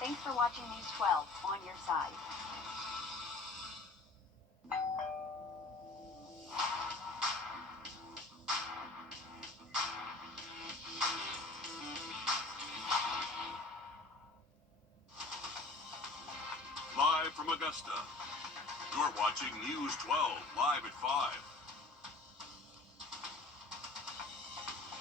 Thanks for watching News 12 on your side. Live from Augusta, you're watching News 12 live at 5.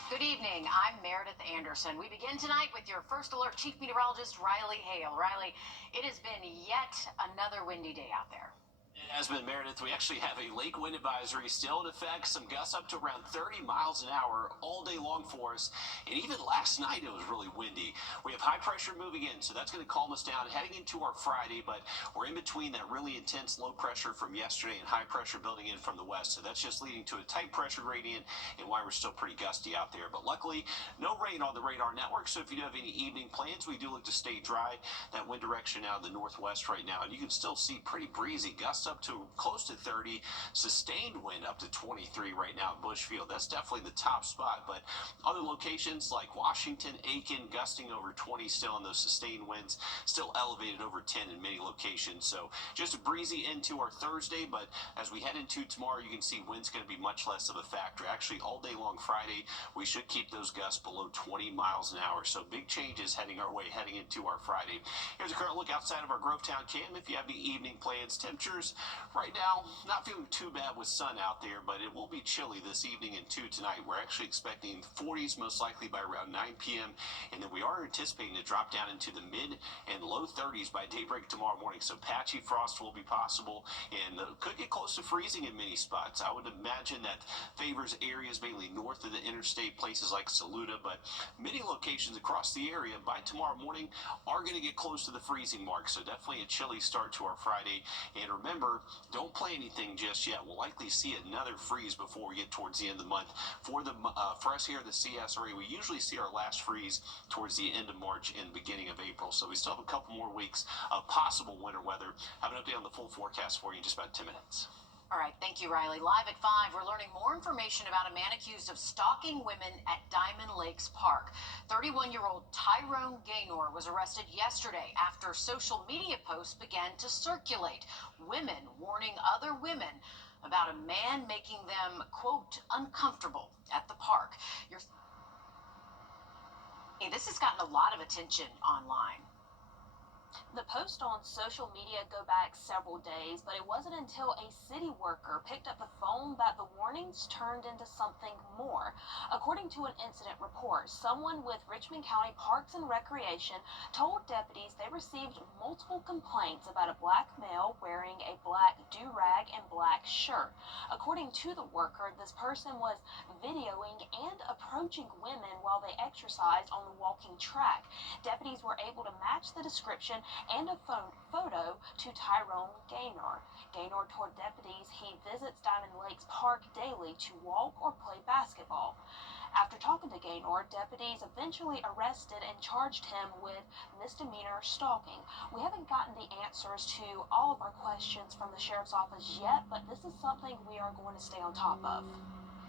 Good evening. I'm Meredith Anderson. We begin tonight with your first alert chief meteorologist, Riley Hale. Riley, it has been yet another windy day out there. It has been, Meredith. We actually have a lake wind advisory still in effect. Some gusts up to around 30 miles an hour all day long for us. And even last night it was really windy. We have high pressure moving in, so that's going to calm us down heading into our Friday. But we're in between that really intense low pressure from yesterday and high pressure building in from the west. So that's just leading to a tight pressure gradient and why we're still pretty gusty out there. But luckily, no rain on the radar network. So if you do have any evening plans, we do look to stay dry. That wind direction out of the northwest right now. And you can still see pretty breezy gusts up to close to 30, sustained wind up to 23 right now at Bushfield. That's definitely the top spot, but other locations like Washington, Aiken, gusting over 20 still on those sustained winds, still elevated over 10 in many locations. So just a breezy into our Thursday, but as we head into tomorrow, you can see wind's going to be much less of a factor. Actually, all day long Friday, we should keep those gusts below 20 miles an hour. So big changes heading our way, heading into our Friday. Here's a current look outside of our Grovetown cam. If you have any evening plans, temperatures right now, not feeling too bad with sun out there, but it will be chilly this evening and tonight. We're actually expecting 40s most likely by around 9 p.m. And then we are anticipating to drop down into the mid and low 30s by daybreak tomorrow morning. So patchy frost will be possible and could get close to freezing in many spots. I would imagine that favors areas mainly north of the interstate, places like Saluda, but many locations across the area by tomorrow morning are going to get close to the freezing mark. So definitely a chilly start to our Friday. And remember, don't play anything just yet. We'll likely see another freeze before we get towards the end of the month. For us here in the CS area, we usually see our last freeze towards the end of March and beginning of April. So we still have a couple more weeks of possible winter weather. Have an update on the full forecast for you in just about 10 minutes. All right, thank you, Riley. Live at 5, we're learning more information about a man accused of stalking women at Diamond Lakes Park. 31-year-old Tyrone Gaynor was arrested yesterday after social media posts began to circulate. Women warning other women about a man making them, quote, uncomfortable at the park. Hey, this has gotten a lot of attention online. The posts on social media go back several days, but it wasn't until a city worker picked up the phone that the warnings turned into something more. According to an incident report, someone with Richmond County Parks and Recreation told deputies they received multiple complaints about a black male wearing a black do-rag and black shirt. According to the worker, this person was videoing and approaching women while they exercised on the walking track. Deputies were able to match the description and a photo to Tyrone Gaynor. Gaynor told deputies he visits Diamond Lakes Park daily to walk or play basketball. After talking to Gaynor, deputies eventually arrested and charged him with misdemeanor stalking. We haven't gotten the answers to all of our questions from the sheriff's office yet, but this is something we are going to stay on top of.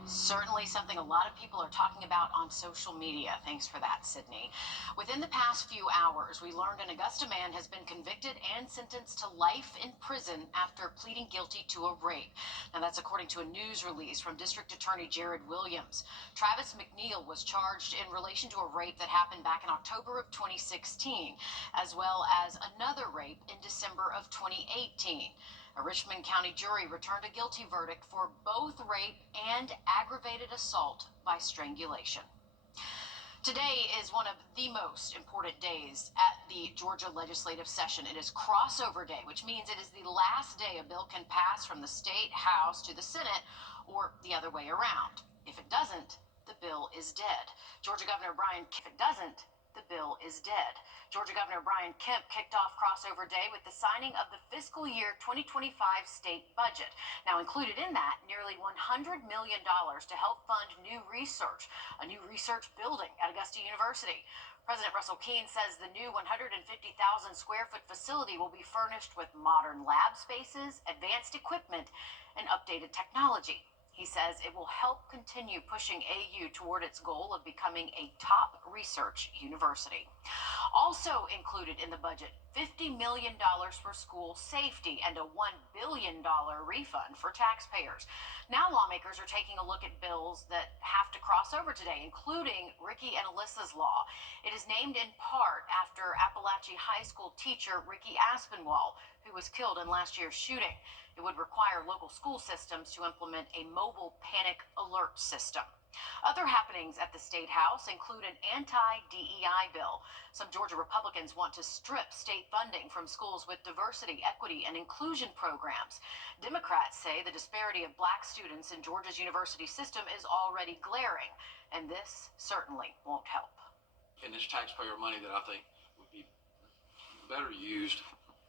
Certainly something a lot of people are talking about on social media. Thanks for that, Sydney. Within the past few hours, we learned an Augusta man has been convicted and sentenced to life in prison after pleading guilty to a rape. Now, that's according to a news release from District Attorney Jared Williams. Travis McNeil was charged in relation to a rape that happened back in October of 2016, as well as another rape in December of 2018. A Richmond County jury returned a guilty verdict for both rape and aggravated assault by strangulation. Today is one of the most important days at the Georgia legislative session. It is crossover day, which means it is the last day a bill can pass from the state house to the Senate or the other way around. If it doesn't, the bill is dead. Georgia Governor Brian Kemp, if it doesn't, the bill is dead. Georgia Governor Brian Kemp kicked off crossover day with the signing of the fiscal year 2025 state budget. Now, included in that, nearly $100 million to help fund new research, a new research building at Augusta University. President Russell Keene says the new 150,000 square foot facility will be furnished with modern lab spaces, advanced equipment, and updated technology. He says it will help continue pushing AU toward its goal of becoming a top research university. Also included in the budget, $50 million for school safety and a $1 billion refund for taxpayers. Now lawmakers are taking a look at bills that have to cross over today, including Ricky and Alyssa's law. It is named in part after Appalachia High School teacher Ricky Aspinwall, who was killed in last year's shooting. It would require local school systems to implement a mobile panic alert system. Other happenings at the State House include an anti-DEI bill. Some Georgia Republicans want to strip state funding from schools with diversity, equity, and inclusion programs. Democrats say the disparity of black students in Georgia's university system is already glaring, and this certainly won't help. And it's taxpayer money that I think would be better used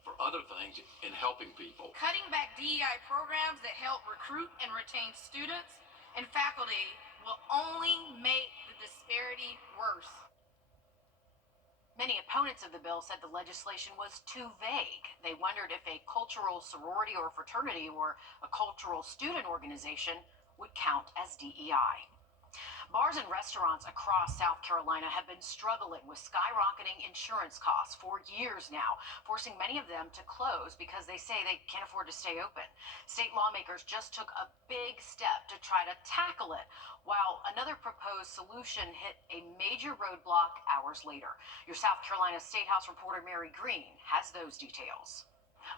for other things in helping people. Cutting back DEI programs that help recruit and retain students and faculty will only make the disparity worse. Many opponents of the bill said the legislation was too vague. They wondered if a cultural sorority or fraternity or a cultural student organization would count as DEI. Bars and restaurants across South Carolina have been struggling with skyrocketing insurance costs for years now, forcing many of them to close because they say they can't afford to stay open. State lawmakers just took a big step to try to tackle it, while another proposed solution hit a major roadblock hours later. Your South Carolina State House reporter Mary Green has those details.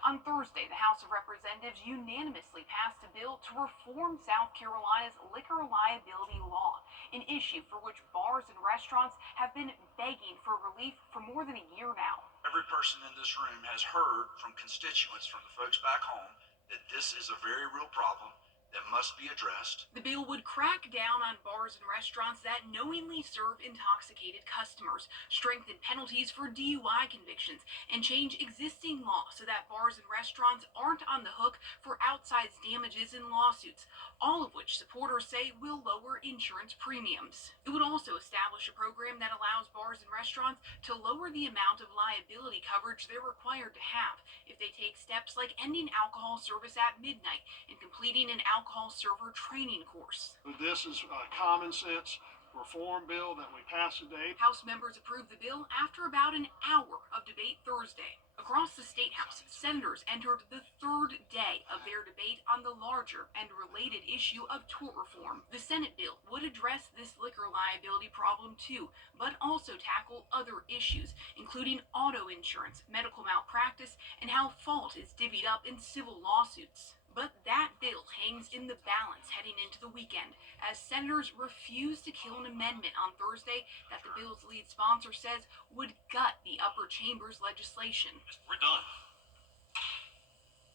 On Thursday, the House of Representatives unanimously passed a bill to reform South Carolina's liquor liability law, an issue for which bars and restaurants have been begging for relief for more than a year now. Every person in this room has heard from constituents, from the folks back home, that this is a very real problem that must be addressed. The bill would crack down on bars and restaurants that knowingly serve intoxicated customers, strengthen penalties for DUI convictions, and change existing law so that bars and restaurants aren't on the hook for outsized damages in lawsuits, all of which supporters say will lower insurance premiums. It would also establish a program that allows bars and restaurants to lower the amount of liability coverage they're required to have if they take steps like ending alcohol service at midnight and completing an alcohol server training course. This is a common sense reform bill that we passed today. House members approved the bill after about an hour of debate Thursday. Across the State House, senators entered the third day of their debate on the larger and related issue of tort reform. The Senate bill would address this liquor liability problem too, but also tackle other issues, including auto insurance, medical malpractice, and how fault is divvied up in civil lawsuits. But that bill hangs in the balance heading into the weekend, as senators refuse to kill an amendment on Thursday that the bill's lead sponsor says would gut the upper chamber's legislation. We're done.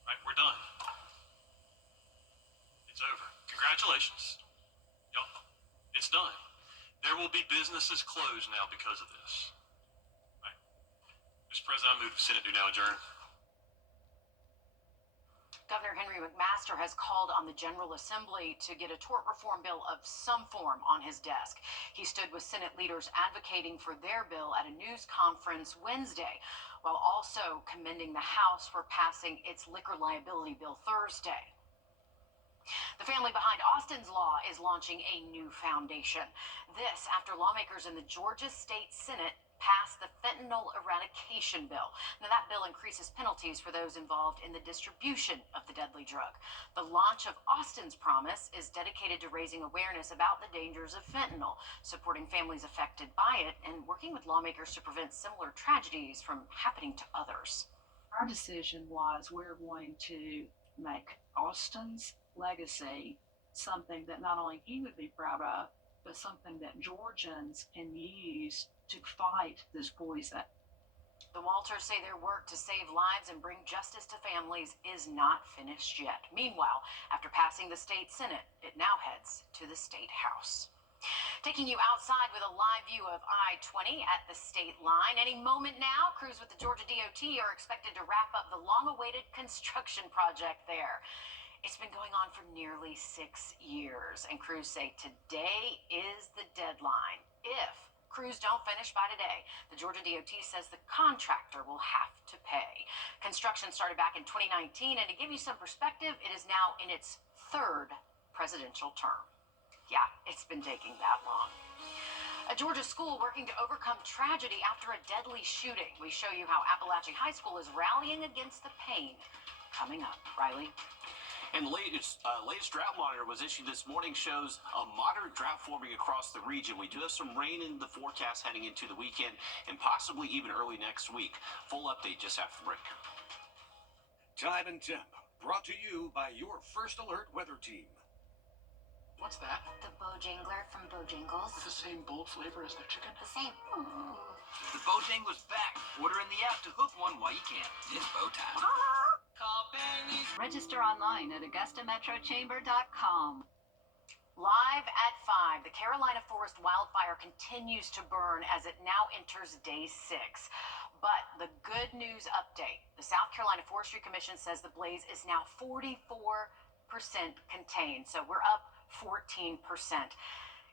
Right, we're done. It's over. Congratulations. Y'all, it's done. There will be businesses closed now because of this. Right. Mr. President, I move the Senate do now adjourn. Governor Henry McMaster has called on the General Assembly to get a tort reform bill of some form on his desk. He stood with Senate leaders advocating for their bill at a news conference Wednesday, while also commending the House for passing its liquor liability bill Thursday. The family behind Austin's law is launching a new foundation. This after lawmakers in the Georgia State Senate passed the fentanyl eradication bill. Now, that bill increases penalties for those involved in the distribution of the deadly drug. The launch of Austin's Promise is dedicated to raising awareness about the dangers of fentanyl, supporting families affected by it, and working with lawmakers to prevent similar tragedies from happening to others. Our decision was we're going to make Austin's legacy something that not only he would be proud of, but something that Georgians can use to fight this poison. The Walters say their work to save lives and bring justice to families is not finished yet. Meanwhile, after passing the state Senate, it now heads to the State House. Taking you outside with a live view of I-20 at the state line. Any moment now, crews with the Georgia DOT are expected to wrap up the long-awaited construction project there. It's been going on for nearly 6 years, and crews say today is the deadline. If crews don't finish by today, the Georgia DOT says the contractor will have to pay. Construction started back in 2019, and to give you some perspective, it is now in its third presidential term. Yeah, it's been taking that long. A Georgia school working to overcome tragedy after a deadly shooting. We show you how Appalachia High School is rallying against the pain. Coming up, Riley. And the latest drought monitor was issued this morning shows a moderate drought forming across the region. We do have some rain in the forecast heading into the weekend and possibly even early next week. Full update just after the break. Time and Temp, brought to you by your First Alert weather team. What's that? The Bojangler from Bojangles. With the same bold flavor as their chicken? The same. The Bojangles back. Order in the app to hook one while you can. It's bow time. Register online at AugustaMetroChamber.com. Live at 5, the Carolina Forest wildfire continues to burn as it now enters day 6. But the good news update, the South Carolina Forestry Commission says the blaze is now 44% contained. So we're up 14%.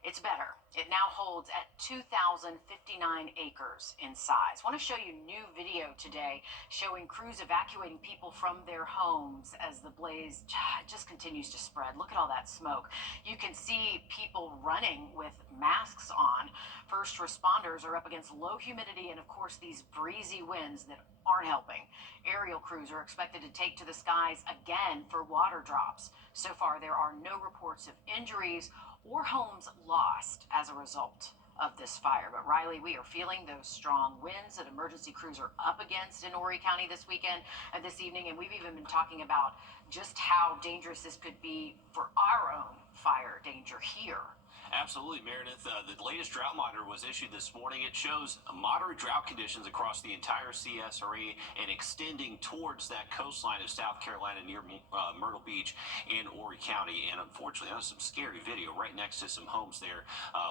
It's better. It now holds at 2,059 acres in size. I want to show you new video today showing crews evacuating people from their homes as the blaze just continues to spread. Look at all that smoke. You can see people running with masks on. First responders are up against low humidity and, of course, these breezy winds that aren't helping. Aerial crews are expected to take to the skies again for water drops. So far, there are no reports of injuries or homes lost as a result of this fire. But Riley, we are feeling those strong winds that emergency crews are up against in Horry County this weekend and this evening. And we've even been talking about just how dangerous this could be for our own fire danger here. Absolutely, Meredith. The latest drought monitor was issued this morning. It shows moderate drought conditions across the entire CSRA and extending towards that coastline of South Carolina near Myrtle Beach and Horry County. And unfortunately, that was some scary video right next to some homes there.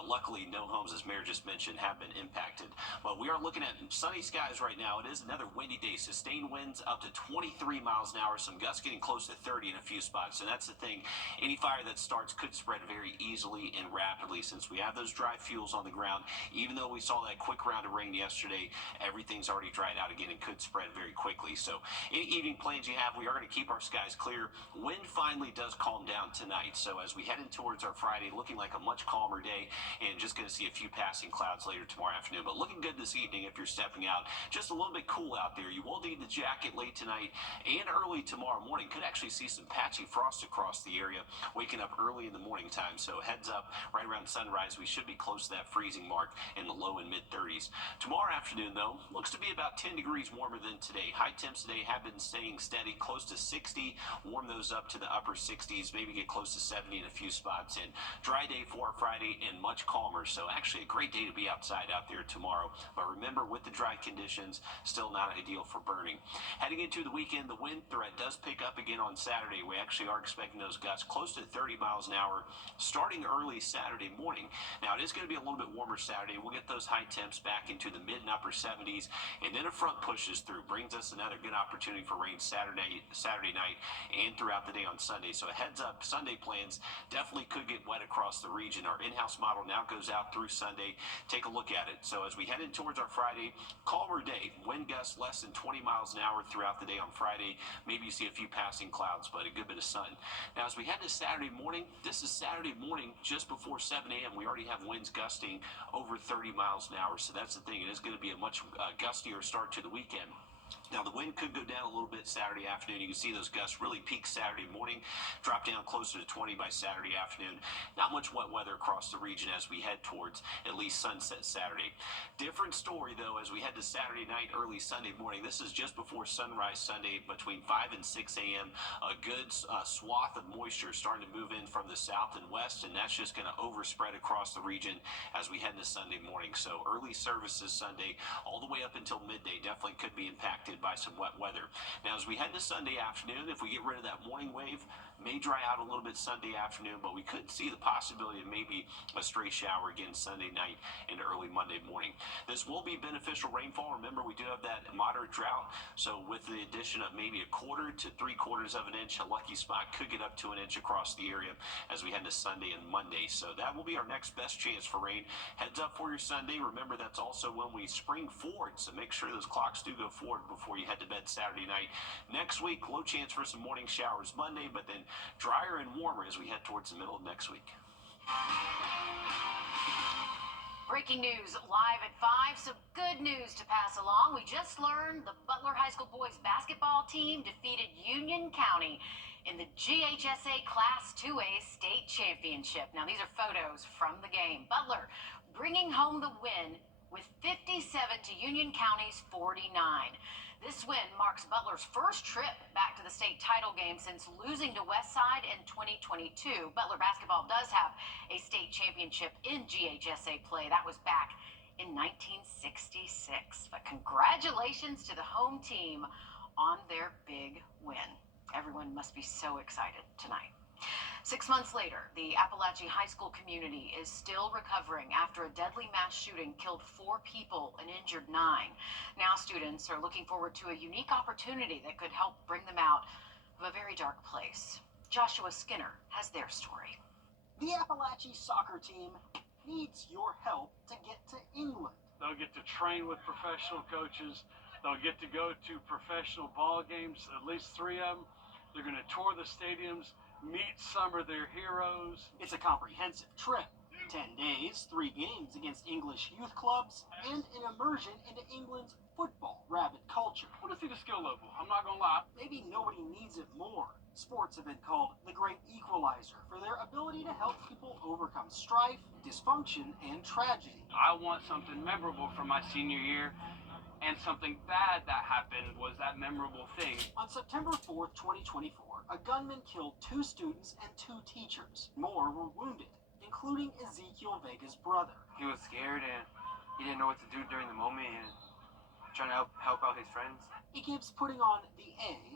Luckily, no homes, as Mayor just mentioned, have been impacted. But we are looking at sunny skies right now. It is another windy day. Sustained winds up to 23 miles an hour. Some gusts getting close to 30 in a few spots. So that's the thing. Any fire that starts could spread very easily and rapidly since we have those dry fuels on the ground. Even though we saw that quick round of rain yesterday, everything's already dried out again and could spread very quickly. So any evening plans you have, we are going to keep our skies clear. Wind finally does calm down tonight. So as we head in towards our Friday, looking like a much calmer day and just going to see a few passing clouds later tomorrow afternoon. But looking good this evening if you're stepping out. Just a little bit cool out there. You will need the jacket late tonight and early tomorrow morning. Could actually see some patchy frost across the area waking up early in the morning time. So heads up, right around sunrise, we should be close to that freezing mark in the low and mid 30s. Tomorrow afternoon, though, looks to be about 10 degrees warmer than today. High temps today have been staying steady, close to 60. Warm those up to the upper 60s, maybe get close to 70 in a few spots. And dry day for Friday and much calmer. So actually a great day to be outside out there tomorrow. But remember, with the dry conditions, still not ideal for burning. Heading into the weekend, the wind threat does pick up again on Saturday. We actually are expecting those gusts close to 30 miles an hour starting early Saturday morning. Now, it is going to be a little bit warmer Saturday. We'll get those high temps back into the mid and upper 70s, and then a front pushes through, brings us another good opportunity for rain Saturday night and throughout the day on Sunday. So a heads up, Sunday plans definitely could get wet across the region. Our in-house model now goes out through Sunday. Take a look at it. So as we head in towards our Friday, calmer day, wind gusts less than 20 miles an hour throughout the day on Friday. Maybe you see a few passing clouds, but a good bit of sun. Now, as we head to Saturday morning, this is Saturday morning just before 7 a.m. We already have winds gusting over 30 miles an hour. So that's the thing. It is going to be a much gustier start to the weekend. Now, the wind could go down a little bit Saturday afternoon. You can see those gusts really peak Saturday morning, drop down closer to 20 by Saturday afternoon. Not much wet weather across the region as we head towards at least sunset Saturday. Different story, though, as we head to Saturday night, early Sunday morning. This is just before sunrise Sunday between 5 and 6 a.m. A good swath of moisture starting to move in from the south and west, and that's just going to overspread across the region as we head into Sunday morning. So early services Sunday all the way up until midday definitely could be impacted by some wet weather. Now, as we head to Sunday afternoon, if we get rid of that morning wave, may dry out a little bit Sunday afternoon, but we could see the possibility of maybe a stray shower again Sunday night and early Monday morning. This will be beneficial rainfall. Remember, we do have that moderate drought, so with the addition of maybe a quarter to 3/4 of an inch, a lucky spot could get up to an inch across the area as we head to Sunday and Monday. So that will be our next best chance for rain. Heads up for your Sunday. Remember, that's also when we spring forward, so make sure those clocks do go forward before you head to bed Saturday night. Next week, low chance for some morning showers Monday, but then drier and warmer as we head towards the middle of next week. Breaking news live at 5. Some good news to pass along. We just learned the Butler High School boys basketball team defeated Union County in the GHSA Class 2A state championship. Now, these are photos from the game. Butler bringing home the win with 57 to Union County's 49. This win marks Butler's first trip back to the state title game since losing to Westside in 2022. Butler basketball does have a state championship in GHSA play. That was back in 1966. But congratulations to the home team on their big win. Everyone must be so excited tonight. 6 months later, the Appalachia High School community is still recovering after a deadly mass shooting killed 4 people and injured 9. Now students are looking forward to a unique opportunity that could help bring them out of a very dark place. Joshua Skinner has their story. The Appalachia soccer team needs your help to get to England. They'll get to train with professional coaches. They'll get to go to professional ball games, at least 3 of them. They're going to tour the stadiums, meet some of their heroes. It's a comprehensive trip. 10 days, 3 games against English youth clubs, and an immersion into England's football rabid culture. I want to see the skill level, I'm not going to lie. Maybe nobody needs it more. Sports have been called the great equalizer for their ability to help people overcome strife, dysfunction, and tragedy. I want something memorable from my senior year, and something bad that happened was that memorable thing. On September 4th, 2024, a gunman killed 2 students and 2 teachers. More were wounded, including Ezekiel Vega's brother. He was scared and he didn't know what to do during the moment and trying to help out his friends. It gives putting on the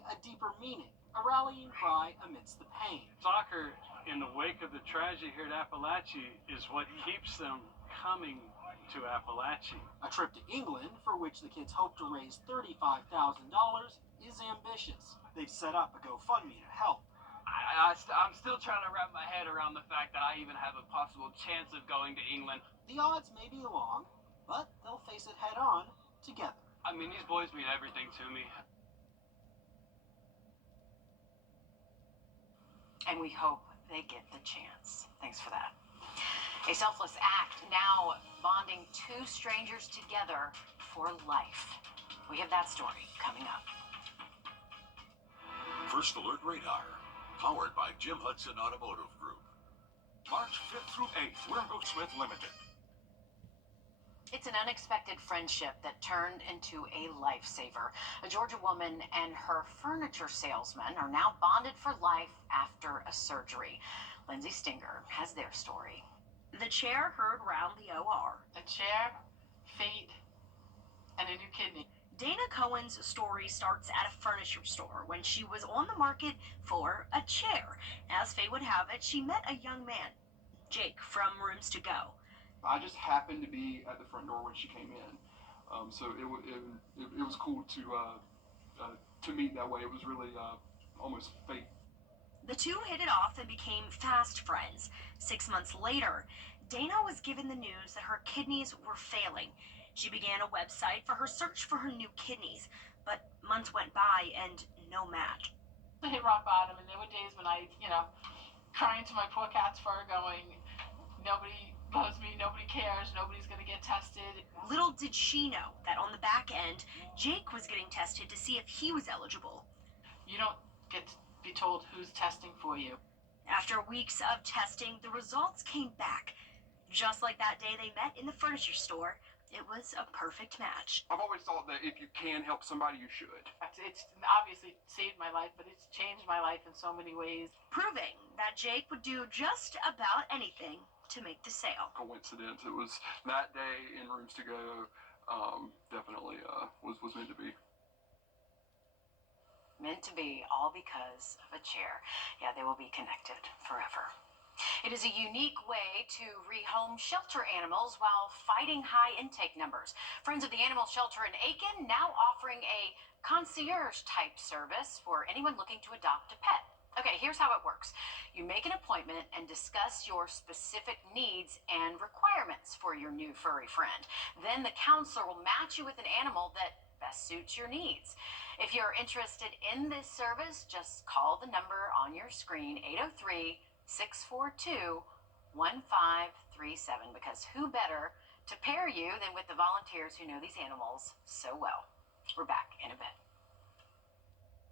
a deeper meaning, a rallying cry amidst the pain. Soccer, in the wake of the tragedy here at Appalachia, is what keeps them coming to Appalachia. A trip to England, for which the kids hope to raise $35,000, is ambitious. They've set up a GoFundMe to help. I'm still trying to wrap my head around the fact that I even have a possible chance of going to England. The odds may be long, but they'll face it head on together. I mean, these boys mean everything to me. And we hope they get the chance. Thanks for that. A selfless act now bonding 2 strangers together for life. We have that story coming up. First Alert Radar, powered by Jim Hudson Automotive Group. March 5th through 8th, Wrdw Smith Limited. It's an unexpected friendship that turned into a lifesaver. A Georgia woman and her furniture salesman are now bonded for life after a surgery. Lindsay Stinger has their story. The chair heard round the OR. A chair, feet, and a new kidney. Dana Cohen's story starts at a furniture store when she was on the market for a chair. As fate would have it, she met a young man, Jake from Rooms to Go. I just happened to be at the front door when she came in, so it was cool to meet that way. It was really almost fate. The two hit it off and became fast friends. 6 months later, Dana was given the news that her kidneys were failing. She began a website for her search for her new kidneys, but months went by and no match. I hit rock bottom, and there were days when I, crying to my poor cat's fur going, nobody loves me, nobody cares, nobody's gonna get tested. Little did she know that on the back end, Jake was getting tested to see if he was eligible. You don't get to be told who's testing for you. After weeks of testing, the results came back. Just like that day they met in the furniture store, it was a perfect match. I've always thought that if you can help somebody, you should. It's obviously saved my life, but it's changed my life in so many ways. Proving that Jake would do just about anything to make the sale. Coincidence. It was that day in Rooms to Go. Definitely was meant to be. Meant to be, all because of a chair. Yeah, they will be connected forever. It is a unique way to rehome shelter animals while fighting high intake numbers. Friends of the Animal Shelter in Aiken now offering a concierge-type service for anyone looking to adopt a pet. Okay, here's how it works. You make an appointment and discuss your specific needs and requirements for your new furry friend. Then the counselor will match you with an animal that best suits your needs. If you're interested in this service, just call the number on your screen, 803-642-1537, because who better to pair you than with the volunteers who know these animals so well. We're back in a bit.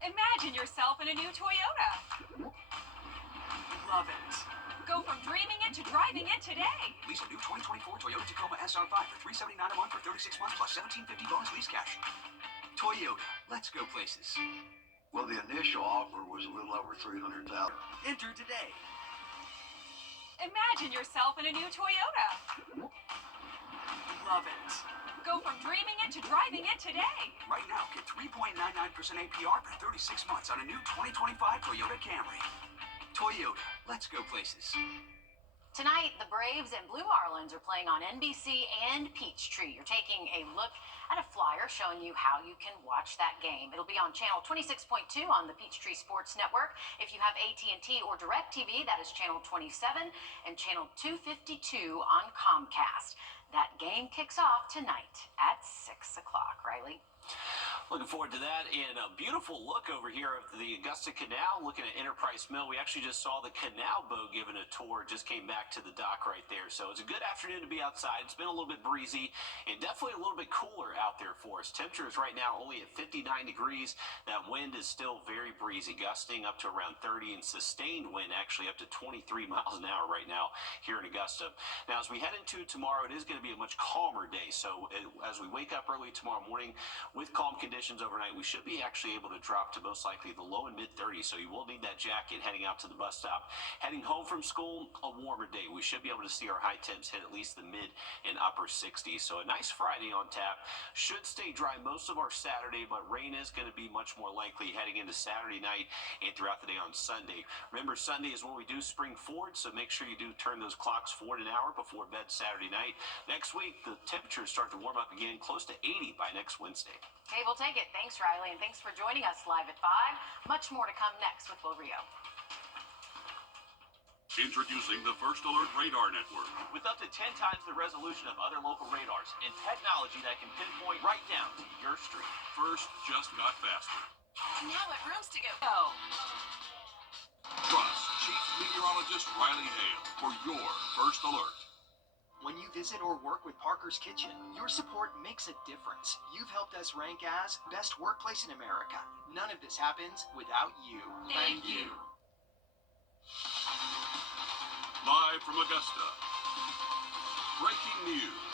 Imagine yourself in a new Toyota. Love it. Go from dreaming it to driving it today. Lease a new 2024 Toyota Tacoma SR5 for $379 a month for 36 months plus $1,750 bonus lease cash. Toyota, let's go places. Well, the initial offer was a little over $300,000. Enter today. Imagine yourself in a new Toyota. Love it. Go from dreaming it to driving it today. Right now, get 3.99% APR for 36 months on a new 2025 Toyota Camry. Toyota, let's go places. Tonight, the Braves and Blue Marlins are playing on NBC and Peachtree. You're taking a look at a flyer showing you how you can watch that game. It'll be on channel 26.2 on the Peachtree Sports Network. If you have AT&T or DirecTV, that is channel 27 and channel 252 on Comcast. That game kicks off tonight at 6 o'clock. Riley? Looking forward to that, and a beautiful look over here of the Augusta Canal, looking at Enterprise Mill. We actually just saw the canal boat given a tour, just came back to the dock right there. So it's a good afternoon to be outside. It's been a little bit breezy and definitely a little bit cooler out there for us. Temperature is right now only at 59 degrees. That wind is still very breezy, gusting up to around 30, and sustained wind actually up to 23 miles an hour right now here in Augusta. Now, as we head into tomorrow, it is going to be a much calmer day. So as we wake up early tomorrow morning with calm conditions overnight, we should be actually able to drop to most likely the low and mid 30s, so you will need that jacket heading out to the bus stop. Heading home from school, a warmer day. We should be able to see our high temps hit at least the mid and upper 60s, so a nice Friday on tap. Should stay dry most of our Saturday, but rain is going to be much more likely heading into Saturday night and throughout the day on Sunday. Remember, Sunday is when we do spring forward, so make sure you do turn those clocks forward an hour before bed Saturday night. Next week, the temperatures start to warm up again, close to 80 by next Wednesday. Okay, we'll take it. Thanks, Riley, and thanks for joining us live at 5. Much more to come next with Wrdw. Introducing the First Alert Radar Network. With up to 10 times the resolution of other local radars and technology that can pinpoint right down to your street. First just got faster. Now it rooms to go. Trust Chief Meteorologist Riley Hale for your First Alert. When you visit or work with Parker's Kitchen, your support makes a difference. You've helped us rank as Best Workplace in America. None of this happens without you. Thank you. Live from Augusta. Breaking news.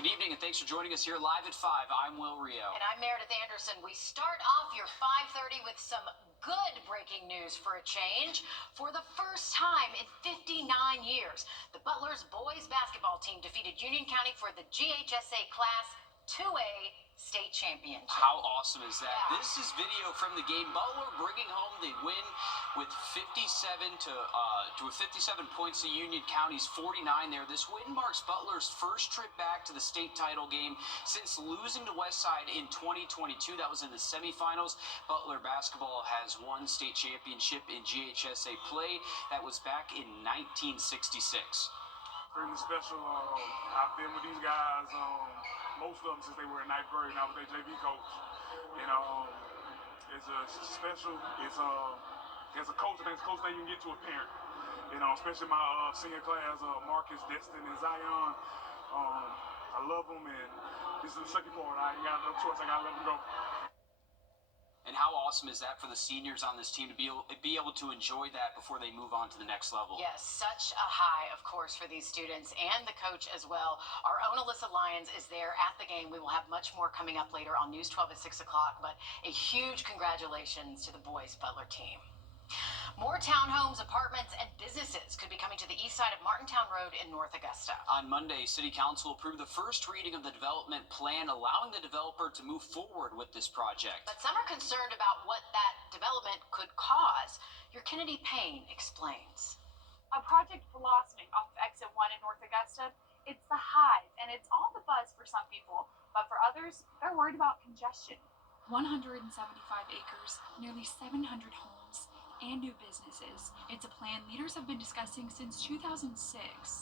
Good evening, and thanks for joining us here live at 5. I'm Wrdw. And I'm Meredith Anderson. We start off your 5:30 with some good breaking news for a change. For the first time in 59 years, the Butler's boys basketball team defeated Union County for the GHSA Class 2A state championship. How awesome is that? Yeah. This is video from the game. Butler bringing home the win with 57 points to Union County's 49 there. This win marks Butler's first trip back to the state title game since losing to Westside in 2022. That was in the semifinals. Butler basketball has won state championship in GHSA play. That was back in 1966. Really special. I've been with these guys, most of them since they were in 9th grade, and I was their JV coach. It's special. It's as a coach, I think it's the closest thing you can get to a parent. Especially my senior class, Marcus, Destin, and Zion. I love them, and this is the second part. I ain't got no choice. I gotta let them go. And how awesome is that for the seniors on this team to be able to enjoy that before they move on to the next level? Yes, such a high, of course, for these students and the coach as well. Our own Alyssa Lyons is there at the game. We will have much more coming up later on News 12 at 6 o'clock, but a huge congratulations to the boys Butler team. More townhomes, apartments, and businesses could be coming to the east side of Martintown Road in North Augusta. On Monday, City Council approved the first reading of the development plan, allowing the developer to move forward with this project. But some are concerned about what that development could cause. Your Kennedy Payne explains. A project blossoming off of Exit 1 in North Augusta. It's the hive, and it's all the buzz for some people, but for others, they're worried about congestion. 175 acres, nearly 700 homes, and new businesses. It's a plan leaders have been discussing since 2006.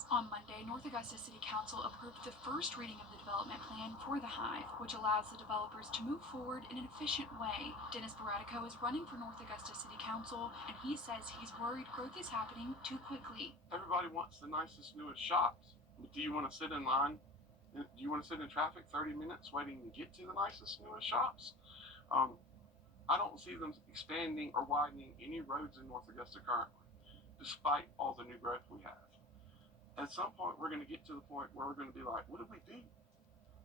On Monday, North Augusta City Council approved the first reading of the development plan for the Hive, which allows the developers to move forward in an efficient way. Dennis Wrdw is running for North Augusta City Council, and he says he's worried growth is happening too quickly. Everybody wants the nicest, newest shops. Do you want to sit in line? Do you want to sit in traffic 30 minutes waiting to get to the nicest, newest shops? I don't see them expanding or widening any roads in North Augusta currently, despite all the new growth we have. At some point, we're going to get to the point where we're going to be like, what did we do?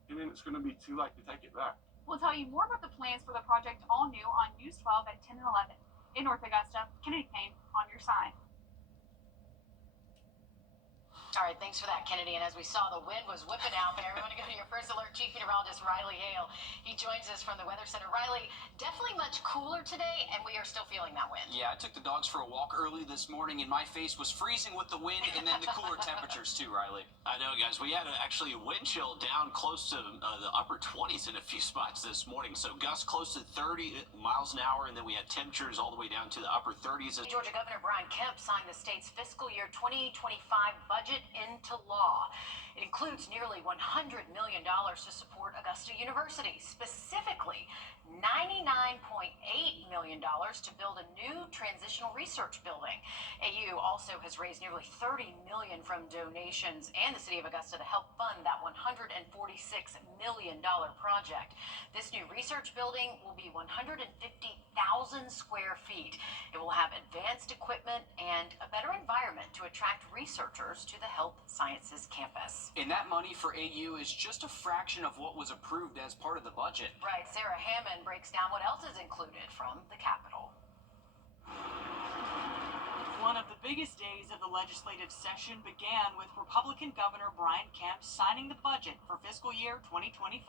And then it's going to be too late to take it back. We'll tell you more about the plans for the project all new on News 12 at 10 and 11. In North Augusta, Kennedy Payne on your side. All right, thanks for that, Kennedy. And as we saw, the wind was whipping out there. We want to go to your first alert chief meteorologist, Riley Hale. He joins us from the Weather Center. Riley, definitely much cooler today, and we are still feeling that wind. Yeah, I took the dogs for a walk early this morning, and my face was freezing with the wind and then the cooler temperatures too, Riley. I know, guys. We had actually a wind chill down close to the upper 20s in a few spots this morning. So gusts close to 30 miles an hour, and then we had temperatures all the way down to the upper 30s. Georgia Governor Brian Kemp signed the state's fiscal year 2025 budget into law. It includes nearly $100 million to support Augusta University, specifically $99.8 million to build a new transitional research building. AU also has raised nearly $30 million from donations and the city of Augusta to help fund that $146 million project. This new research building will be 150,000 square feet. It will have advanced equipment and a better environment to attract researchers to the Health Sciences campus. And that money for AU is just a fraction of what was approved as part of the budget. Right, Sarah Hammond breaks down what else is included from the Capitol. One of the biggest days of the legislative session began with Republican Governor Brian Kemp signing the budget for fiscal year 2025.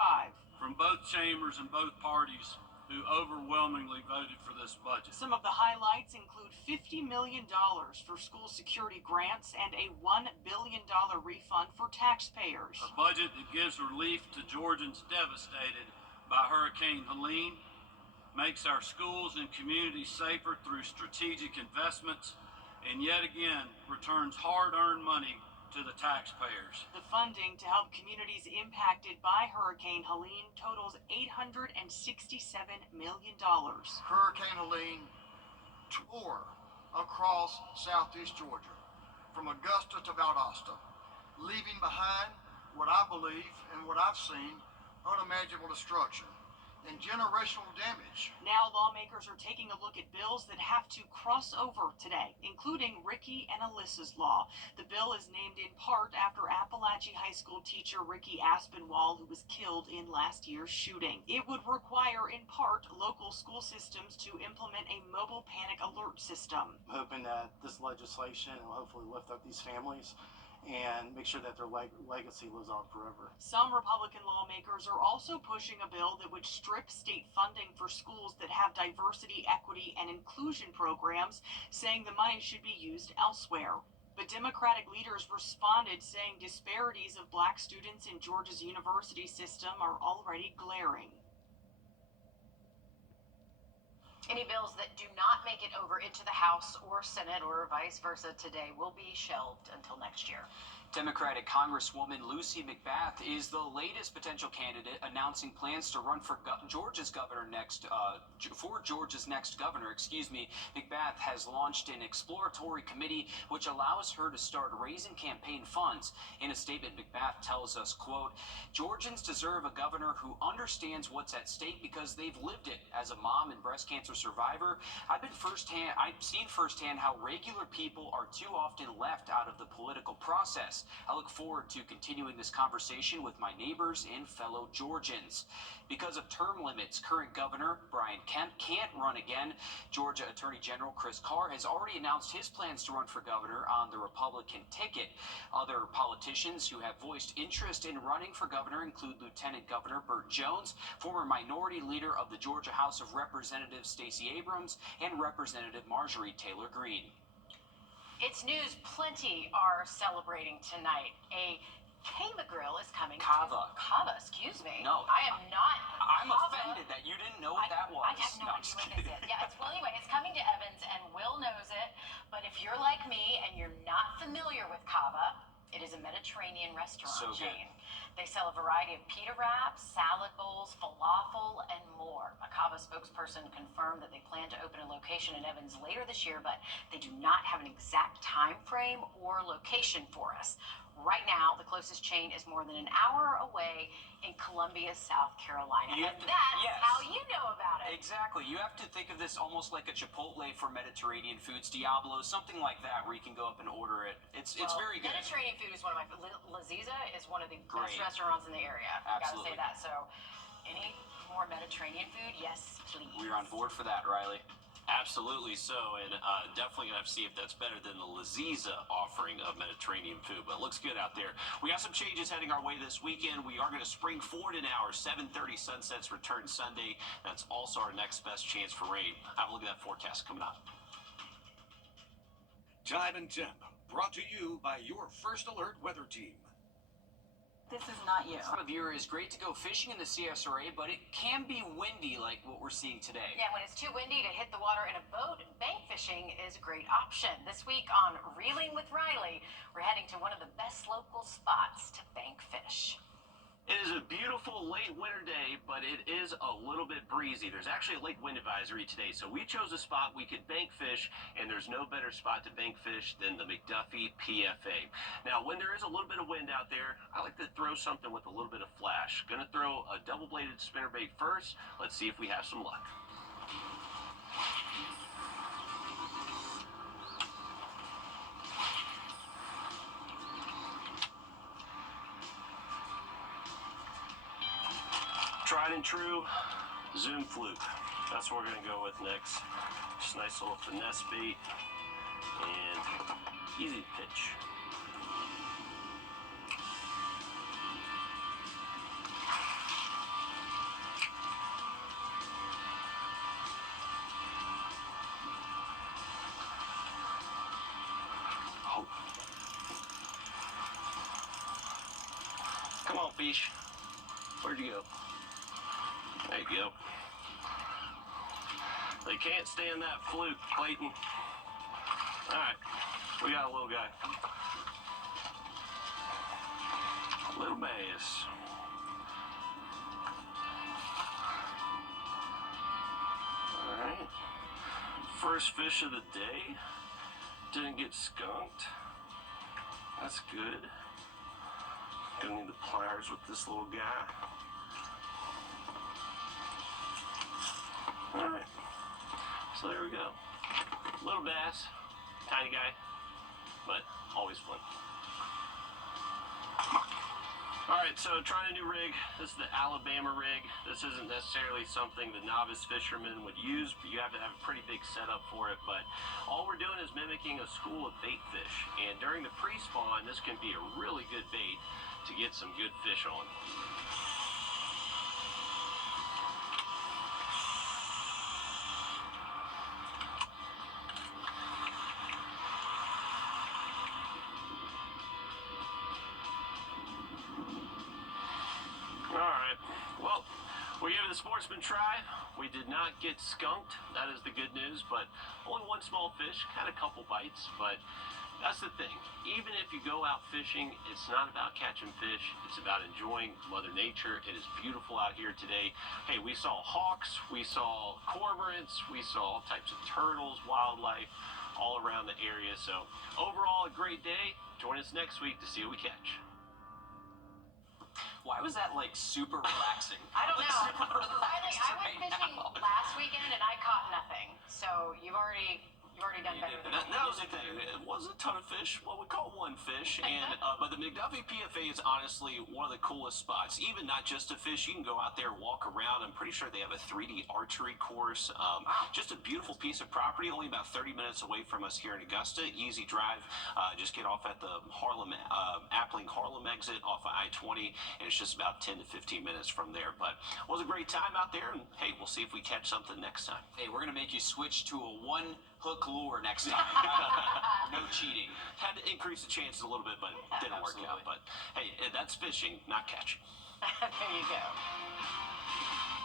From both chambers and both parties who overwhelmingly voted for this budget. Some of the highlights include $50 million for school security grants and a $1 billion refund for taxpayers. A budget that gives relief to Georgians devastated by Hurricane Helene, makes our schools and communities safer through strategic investments, and yet again returns hard-earned money to the taxpayers. The funding to help communities impacted by Hurricane Helene totals $867 million. Hurricane Helene tore across southeast Georgia, from Augusta to Valdosta, leaving behind what I believe and what I've seen unimaginable destruction and generational damage. Now lawmakers are taking a look at bills that have to cross over today, including Ricky and Alyssa's law. The bill is named in part after Appalachia High School teacher Ricky Aspinwall, who was killed in last year's shooting. It would require, in part, local school systems to implement a mobile panic alert system. I'm hoping that this legislation will hopefully lift up these families and make sure that their legacy lives on forever. Some Republican lawmakers are also pushing a bill that would strip state funding for schools that have diversity, equity, and inclusion programs, saying the money should be used elsewhere. But Democratic leaders responded, saying disparities of black students in Georgia's university system are already glaring. Any bills that do not make it over into the House or Senate or vice versa today will be shelved until next year. Democratic Congresswoman Lucy McBath is the latest potential candidate announcing plans to run for Georgia's next governor. McBath has launched an exploratory committee which allows her to start raising campaign funds. In a statement, McBath tells us, quote, "Georgians deserve a governor who understands what's at stake because they've lived it. As a mom and breast cancer survivor, I've seen firsthand how regular people are too often left out of the political process. I look forward to continuing this conversation with my neighbors and fellow Georgians." Because of term limits, current Governor Brian Kemp can't run again. Georgia Attorney General Chris Carr has already announced his plans to run for governor on the Republican ticket. Other politicians who have voiced interest in running for governor include Lieutenant Governor Burt Jones, former minority leader of the Georgia House of Representatives Stacey Abrams, and Representative Marjorie Taylor Greene. It's news plenty are celebrating tonight. A Kava Grill is coming. Kava, excuse me. No. I am not. I'm Kava. offended that you didn't know what that was. I have no idea what this is. Yeah, well, anyway, it's coming to Evans and will you're like me and you're not familiar with Cava, it is a Mediterranean restaurant chain. They sell a variety of pita wraps, salad bowls, falafel, and more. A Cava spokesperson confirmed that they plan to open a location in Evans later this year, but they do not have an exact time frame or location for us. Right now, the closest chain is more than an hour away in Columbia, South Carolina. And that's how you know about it. Exactly. You have to think of this almost like a Chipotle for Mediterranean foods, Diablo, something like that, where you can go up and order it. It's very good. Mediterranean food is one of my. Laziza is one of the best restaurants in the area. Absolutely. Gotta say that. So, any more Mediterranean food? Yes, please. We're on board for that, Riley. Absolutely so, and definitely gonna have to see if that's better than the Laziza offering of Mediterranean food, but it looks good out there. We got some changes heading our way this weekend. We are going to spring forward an hour. 7:30 sunsets return Sunday. That's also our next best chance for rain. Have a look at that forecast coming up. Time and Temp, brought to you by your First Alert weather team. This is not you. This time of year is great to go fishing in the CSRA, but it can be windy like what we're seeing today. Yeah, when it's too windy to hit the water in a boat, bank fishing is a great option. This week on Reeling with Riley, we're heading to one of the best local spots to bank fish. It is a beautiful late winter day, but it is a little bit breezy. There's actually a lake wind advisory today, so we chose a spot we could bank fish, and there's no better spot to bank fish than the McDuffie PFA. Now, when there is a little bit of wind out there, I like to throw something with a little bit of flash. Gonna throw a double-bladed spinnerbait first. Let's see if we have some luck. Tried and true, Zoom fluke. That's what we're gonna go with next. Just a nice little finesse bait and easy to pitch. Oh. Come on, fish. Where'd you go? There you go. They can't stand that fluke, Clayton. All right, we got a little guy. Little bass. All right. First fish of the day. Didn't get skunked. That's good. Gonna need the pliers with this little guy. Alright, so there we go. Little bass, tiny guy, but always fun. Alright, so trying a new rig. This is the Alabama rig. This isn't necessarily something the novice fisherman would use, but you have to have a pretty big setup for it. But all we're doing is mimicking a school of bait fish. And during the pre-spawn, this can be a really good bait to get some good fish on. Alright, well, we gave it a sportsman try. We did not get skunked. That is the good news, but only one small fish, had a couple bites, but that's the thing. Even if you go out fishing, it's not about catching fish. It's about enjoying Mother Nature. It is beautiful out here today. Hey, we saw hawks, we saw cormorants, we saw all types of turtles, wildlife all around the area. So overall, a great day. Join us next week to see what we catch. Why was that like super relaxing? I don't Like, know. super relaxed I went fishing last weekend and I caught nothing. So you've already done better than me. That was the thing. It wasn't a ton of fish. Well, we caught one fish, and but the McDuffie PFA is honestly one of the coolest spots. Even not just to fish, you can go out there, walk around. I'm pretty sure they have a 3D archery course. Just a beautiful piece of property. Only about 30 minutes away from us here in Augusta. Easy drive. Just get off at the Appling Harlem exit off of I-20, and it's just about 10 to 15 minutes from there. But it was a great time out there, and hey, we'll see if we catch something next time. Hey, we're gonna make you switch to a one hook lure next time. No cheating. Had to increase the chances a little bit, but it didn't work out. But hey, that's fishing, not catching. There you go.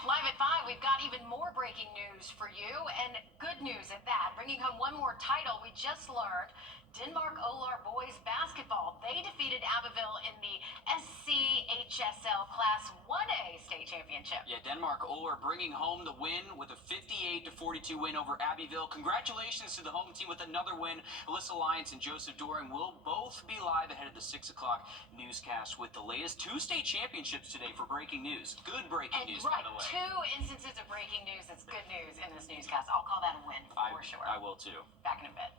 Live at 5. right, we've got even more breaking news for you, and good news at that. Bringing home one more title, we just learned Denmark-Olar boys basketball. They defeated Abbeville in the SCHSL Class 1A state championship. Yeah, Denmark-Olar bringing home the win with a 58-42 win over Abbeville. Congratulations to the home team with another win. Alyssa Lyons and Joseph Doring will both be live ahead of the 6 o'clock newscast with the latest 2 state championships today for breaking news. Good breaking news, by the way. 2 instances of breaking news. That's good news in this newscast. I'll call that a win for sure. I will too. Back in a bit.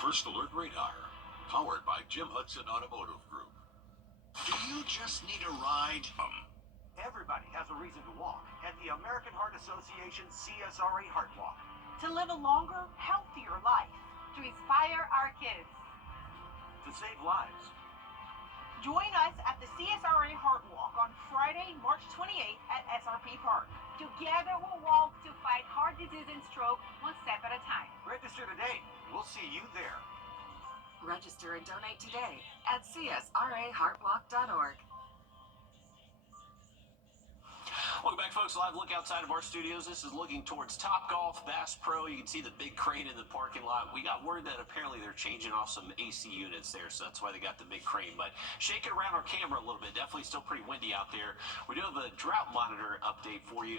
First Alert Radar, powered by Jim Hudson Automotive Group. Do you just need a ride? Everybody has a reason to walk at the American Heart Association CSRA Heart Walk. To live a longer, healthier life. To inspire our kids. To save lives. Join us at the CSRA Heart Walk on Friday, March 28th at SRP Park. Together we'll walk to fight heart disease and stroke one step at a time. Register today. We'll see you there. Register and donate today at csraheartwalk.org. Welcome back, folks. Live look outside of our studios. This is looking towards Topgolf, Bass Pro. You can see the big crane in the parking lot. We got word that apparently they're changing off some AC units there, so that's why they got the big crane. But shaking around our camera a little bit. Definitely still pretty windy out there. We do have a drought monitor update for you.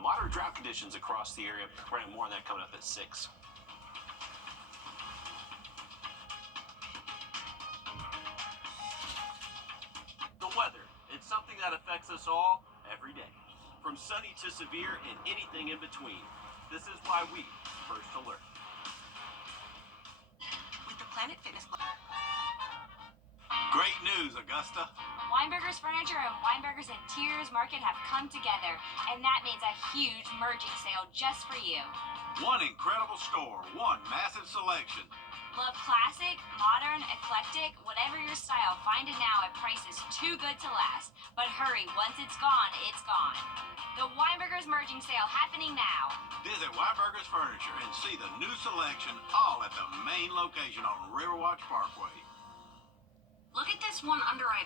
Moderate drought conditions across the area. We're going to have more on that coming up at 6. The weather. It's something that affects us all every day. From sunny to severe and anything in between. This is why we First Alert. With the Planet Fitness Club. Great news, Augusta. Weinberger's Furniture and Weinberger's Interiors Market have come together, and that means a huge merging sale just for you. One incredible store, one massive selection. Love classic, modern, eclectic, whatever your style, find it now at prices too good to last. But hurry, once it's gone, it's gone. The Weinberger's merging sale happening now. Visit Weinberger's Furniture and see the new selection all at the main location on Riverwatch Parkway. Look at this one under eye